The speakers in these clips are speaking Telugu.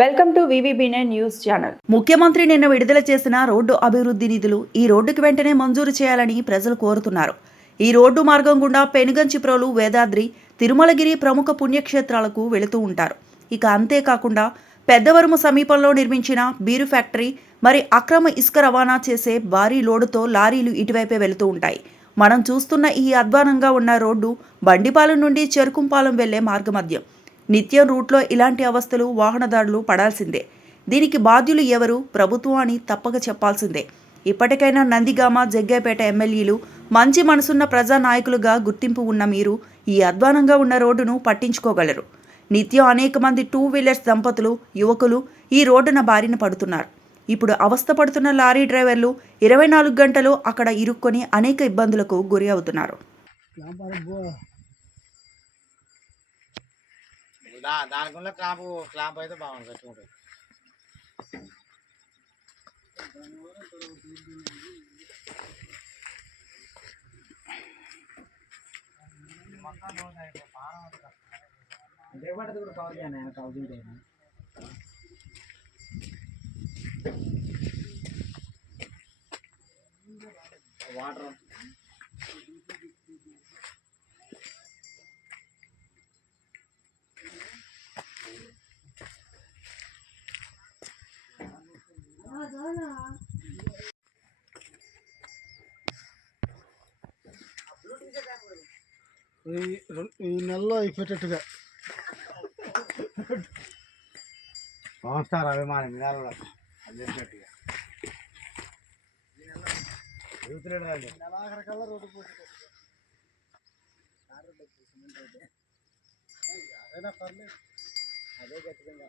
వెల్కమ్ టు వివిబినే న్యూస్ ఛానల్. ముఖ్యమంత్రి నిన్న విడుదల చేసిన రోడ్డు అభివృద్ధి నిధులు ఈ రోడ్డుకి వెంటనే మంజూరు చేయాలని ప్రజలు కోరుతున్నారు. ఈ రోడ్డు మార్గం గుండా పెనుగంచిప్రోలు వేదాద్రి తిరుమలగిరి ప్రముఖ పుణ్యక్షేత్రాలకు వెళుతూ ఉంటారు. ఇక అంతేకాకుండా పెద్దవరము సమీపంలో నిర్మించిన బీరు ఫ్యాక్టరీ మరి అక్రమ ఇసుక రవాణా చేసే భారీ లోడుతో లారీలు ఇటువైపే వెళుతూ ఉంటాయి. మనం చూస్తున్న ఈ అధ్వానంగా ఉన్న రోడ్డు బండిపాలెం నుండి చెరుకుంపాలెం వెళ్ళే మార్గమధ్యం. నిత్యం రూట్లో ఇలాంటి అవస్థలు వాహనదారులు పడాల్సిందే. దీనికి బాధ్యులు ఎవరు? ప్రభుత్వం అని తప్పక చెప్పాల్సిందే. ఇప్పటికైనా నందిగామ జగ్గేపేట ఎమ్మెల్యేలు మంచి మనసున్న ప్రజా నాయకులుగా గుర్తింపు ఉన్న మీరు ఈ అధ్వానంగా ఉన్న రోడ్డును పట్టించుకోగలరు. నిత్యం అనేక మంది టూ వీలర్స్ దంపతులు యువకులు ఈ రోడ్డున బారిన పడుతున్నారు. ఇప్పుడు అవస్థ పడుతున్న లారీ డ్రైవర్లు ఇరవై నాలుగు గంటలు అక్కడ ఇరుక్కొని అనేక ఇబ్బందులకు గురి అవుతున్నారు. దా దానికున్న క్లాంప్ క్లాంప్ అయితే బాగుంది కట్టుకుంటుంది వాటర్ అయినా వాటర్ ఈ నెలలో అయిపోయేటట్టుగా. పవన్ స్టార్ అభిమాని మినాల అదే గట్టిగా యూత్లేడు వాళ్ళు నెలాఖరికల్లా రోడ్డు అదేనా పర్లేదు అదే గట్టిగా.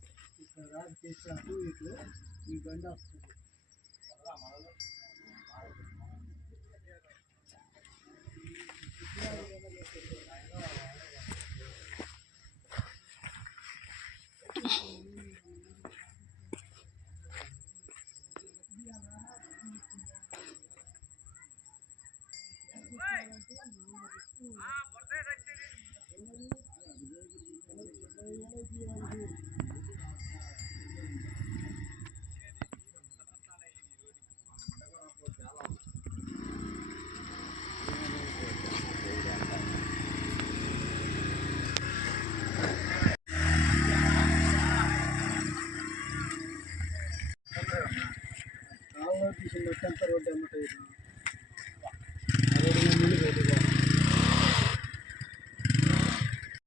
ರಾಜ್ಯಕ್ಕೆ ಇದು ಈ ಗಂಡ ಆಗ್ತದೆ हाँ पढ़ते देखते हैं కాలువ రోడ్డు అమ్మటం